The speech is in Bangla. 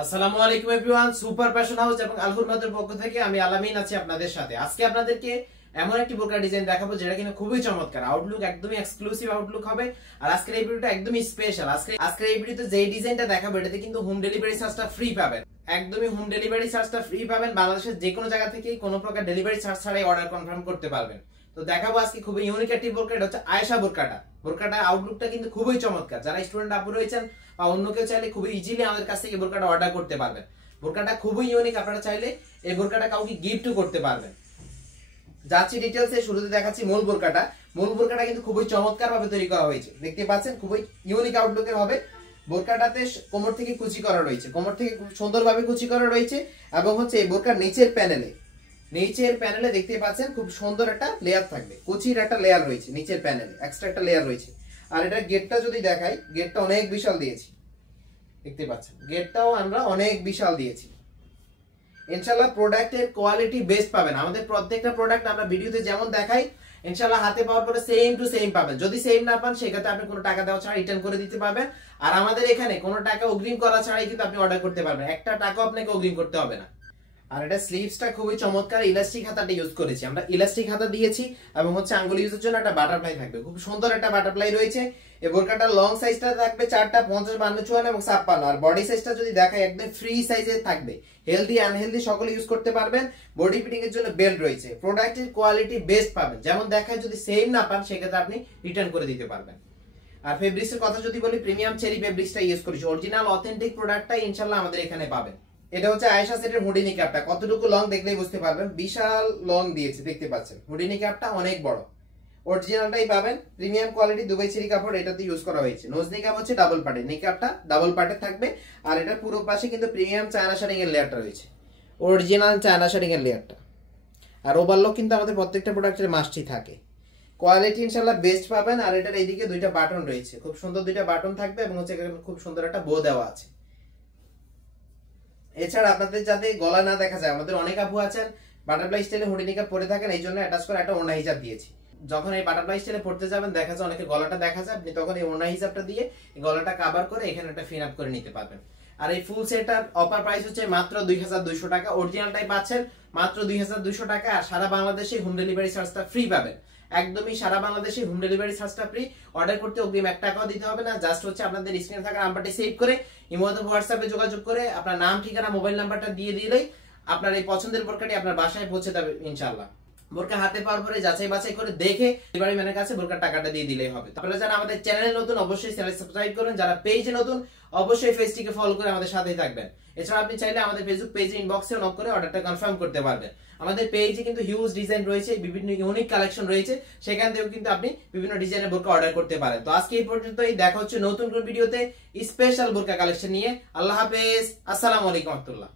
আসসালামু আলাইকুম এভরিওয়ান, সুপার ফ্যাশন হাউস এবং আল হুরমাতের পক্ষ থেকে আমি আলামিন আছি আপনাদের সাথে। আজকে আপনাদেরকে এমন একটি বোরকা ডিজাইন দেখাবো যেটা কিনা খুবই চমৎকার, আউটলুক একদমই এক্সক্লুসিভ আউটলুক হবে। আর আজকের এই ভিডিওটা একদমই স্পেশাল। আজকের এই ভিডিওতে যে ডিজাইনটা দেখাবো এটাতে কিন্তু হোম ডেলিভারি চার্জটা ফ্রি পাবেন, একদমই হোম ডেলিভারি চার্জটা ফ্রি পাবেন। বাংলাদেশের যে কোনো জায়গা থেকেই কোনো প্রকার ডেলিভারি চার্জ ছাড়াই অর্ডার কনফার্ম করতে পারবেন। তো দেখাবো আজকে খুবই ইউনিক একটি বোরকা, এটা হচ্ছে আয়েশা বোরকাটা আউটলুকটা কিন্তু খুবই চমৎকার। যারা স্টুডেন্ট আপু রয়েছেন বা অন্য কেউ চাইলে খুবই ইজিলি আমাদের কাছ থেকে বোরকাটা অর্ডার করতে পারবেন। বোরকাটা খুবই ইউনিক, আপনারা চাইলে এই বোরকাটা কাউকে গিফটও করতে পারবেন। যাচ্ছি ডিটেইলসে, শুরুতে দেখাচ্ছি মূল বোরকাটা কিন্তু খুবই চমৎকার ভাবে তৈরি করা হয়েছে, দেখতে পাচ্ছেন খুবই ইউনিক আউটলুকের হবে। বোরকাটাতে কোমর থেকে কুচি করা রয়েছে, কোমর থেকে খুব সুন্দরভাবে কুচি করা রয়েছে এবং হচ্ছে এই বোরকার নিচের প্যানেলে দেখতে পাচ্ছেন খুব সুন্দর একটা লেয়ার থাকবে, কুচির একটা লেয়ার রয়েছে নিচের প্যানেলে, এক্সট্রা একটা লেয়ার রয়েছে। আর এটা গেটটা যদি দেখাই, গেটটা অনেক বিশাল দিয়েছি, দেখতে পাচ্ছেন গেটটাও আমরা অনেক বিশাল দিয়েছি। ইনশাআল্লাহ প্রোডাক্টের কোয়ালিটি বেস্ট পাবেন। আমাদের প্রত্যেকটা প্রোডাক্ট আমরা ভিডিওতে যেমন দেখাই ইনশাআল্লাহ হাতে পাওয়ার পরে সেম টু সেম পাবেন। যদি সেম না পান সেক্ষেত্রে আপনি কোনো টাকা দেওয়া ছাড়া রিটার্ন করে দিতে পারবেন। আর আমাদের এখানে কোনো টাকা অগ্রিম করা ছাড়াই কিন্তু আপনি অর্ডার করতে পারবেন, একটা টাকাও আপনাকে অগ্রিম করতে হবে না। আর এটা স্লিভসটা খুবই চমৎকার, ইলাস্টিক হাতাটা ইউজ করেছি আমরা, ইলাস্টিক হাতা দিয়েছি এবং হচ্ছে আঙ্গুল ইউজের জন্য একটা বাটারফ্লাই থাকবে, খুব সুন্দর একটা বাটারফ্লাই রয়েছে। এই বোরকাটার লং সাইজটা থাকবে 4টা 50, 52, 54 এবং 56। আর বডি সাইজটা যদি দেখাই একদম ফ্রি সাইজে থাকবে, হেলদি আনহেলদি সকলে ইউজ করতে পারবেন। বডি ফিটিং এর জন্য বেল্ট রয়েছে, প্রোডাক্টের কোয়ালিটি বেস্ট পাবেন। যেমন দেখায় যদি সেম না পান সেক্ষেত্রে আপনি রিটার্ন করে দিতে পারবেন। আর ফেব্রিক্সের কথা যদি বলি, প্রিমিয়াম চেরি ফেব্রিক্সটা ইউজ করেছি, অরিজিনাল অথেন্টিক প্রোডাক্টটা ইনশাআল্লাহ আমাদের এখানে পাবেন। এটা হচ্ছে আয়েশা সেটের হুডি নিকাবটা, কতটুকু লং দেখলেই বুঝতে পারবেন, বিশাল লং দিয়েছে দেখতে পাচ্ছেন। হুডি নিকাবটা অনেক বড়, অরিজিনালটাই পাবেন, প্রিমিয়াম কোয়ালিটি দুবাই চেরি কাপড় এটাতে ইউজ করা হয়েছে। নোজ নিকাব হচ্ছে ডাবল পার্টের, নিকাবটা ডাবল পার্টের থাকবে। আর এটা পুরো পাশে কিন্তু প্রিমিয়াম চায়না শাড়িং এর লেয়ারটা রয়েছে, অরিজিনাল চায়না শাড়িং এর লেয়ারটা। আর ওভারলক কিন্তু আমাদের প্রত্যেকটা প্রোডাক্টের মাস্টই থাকে, কোয়ালিটি ইনশাআল্লাহ বেস্ট পাবেন। আর এটার এইদিকে দুইটা বাটন রয়েছে, খুব সুন্দর দুইটা বাটন থাকবে এবং হচ্ছে খুব সুন্দর একটা বো দেওয়া আছে। এছাড়া আপনাদের যাতে গলা না দেখা যায়, আমাদের অনেক আপু আছেন বাটারফ্লাই স্টাইলে হুডি নিকাব পরে থাকেন, এই জন্য অ্যাটাচ করে একটা ওড়না হিজাব দিয়েছি। যখন এই বাটারফ্লাই স্টাইলে পড়তে যাবেন দেখা যায় অনেকে গলাটা দেখা যায়, আপনি তখন এই ওড়না হিজাবটা দিয়ে এই গলাটা কভার করে এখানে একটা ফিন আপ করে নিতে পারবেন। আর এই ফুল সেটটার অফার প্রাইস হচ্ছে মাত্র 2200 টাকা, অরিজিনালটাই পাচ্ছেন মাত্র 2200 টাকা। আর সারা বাংলাদেশে হোম ডেলিভারি চার্জটা ফ্রি পাবেন, একদমই সারা বাংলাদেশে হোম ডেলিভারি চার্জটা ফ্রি। অর্ডার করতে অগ্রিম 1 টাকাও দিতে হবে না, জাস্ট হচ্ছে আপনাদের স্ক্রিনে থাকা নাম্বারটি সেভ করে ইমো অথবা হোয়াটসঅ্যাপে যোগাযোগ করে আপনার নাম, ঠিকানা, মোবাইল নাম্বারটা দিয়ে দিলেই আপনার এই পছন্দের বোরকাটি আপনার বাসায় পৌঁছে যাবে ইনশাআল্লাহ। বোরকা হাতে পাওয়ার পরে যাচাই বাছাই করে দেখে ডেলিভারি ম্যানের কাছে বোরকার টাকাটা দিয়ে দিলেই হবে। আপনারা যারা আমাদের চ্যানেলে নতুন অবশ্যই চ্যানেল সাবস্ক্রাইব করবেন, যারা পেজে নতুন অবশ্যই পেজটিকে ফলো করে আমাদের সাথেই থাকবেন। এছাড়া আপনি চাইলে আমাদের ফেসবুক পেজে ইনবক্সে নক করে অর্ডারটা কনফার্ম করতে পারবেন। আমাদের পেজে কিন্তু হিউজ ডিজাইন রয়েছে, বিভিন্ন ইউনিক কালেকশন রয়েছে, সেখান থেকেও কিন্তু আপনি বিভিন্ন ডিজাইনের বোরকা অর্ডার করতে পারেন। তো আজকে এই পর্যন্তই, দেখা হচ্ছে নতুন কোন ভিডিওতে স্পেশাল বোরকা কালেকশন নিয়ে। আল্লাহ হাফেজ, আসসালামু আলাইকুম ওয়া রাহমাতুল্লাহ।